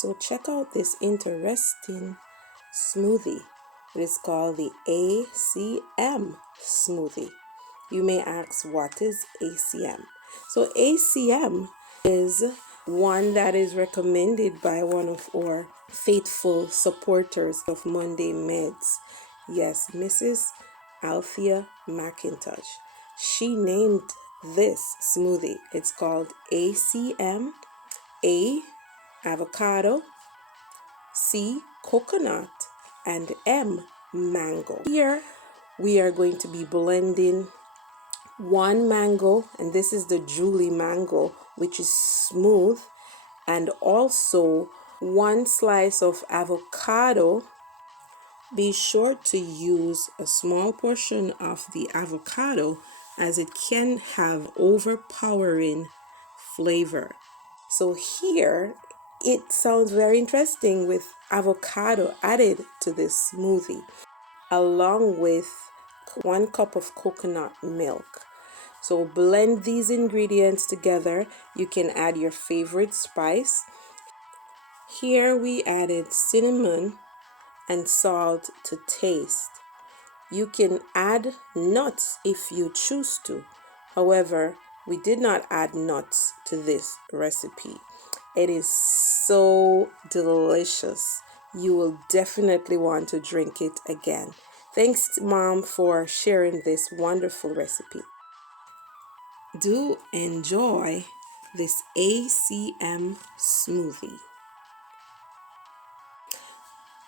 So check out this interesting smoothie. It is called the ACM Smoothie. You may ask, what is ACM? So ACM is one that is recommended by one of our faithful supporters of Monday Medz. Yes, Mrs. Althea McIntosh. She named this smoothie. It's called ACM, A, avocado, C, coconut, and M, mango. Here we are going to be blending one mango, and this is the Julie mango, which is smooth, and also one slice of avocado. Be sure to use a small portion of the avocado as it can have overpowering flavor. So here it sounds very interesting with avocado added to this smoothie, along with 1 cup of coconut milk. So blend these ingredients together. You can add your favorite spice. Here we added cinnamon and salt to taste. You can add nuts if you choose to. However, we did not add nuts to this recipe. It is so delicious. You will definitely want to drink it again. Thanks, Mom, for sharing this wonderful recipe. Do enjoy this ACM smoothie.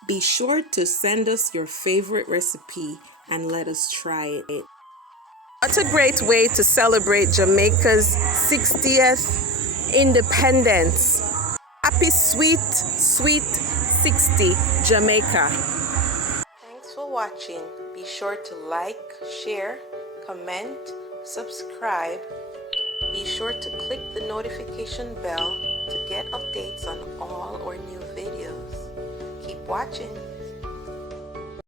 Be sure to send us your favorite recipe and let us try it. What a great way to celebrate Jamaica's 60th independence. Happy sweet 60, Jamaica. Thanks for watching. Be sure to like, share, comment, subscribe. Be sure to click the notification bell to get updates on all our new videos. Keep watching.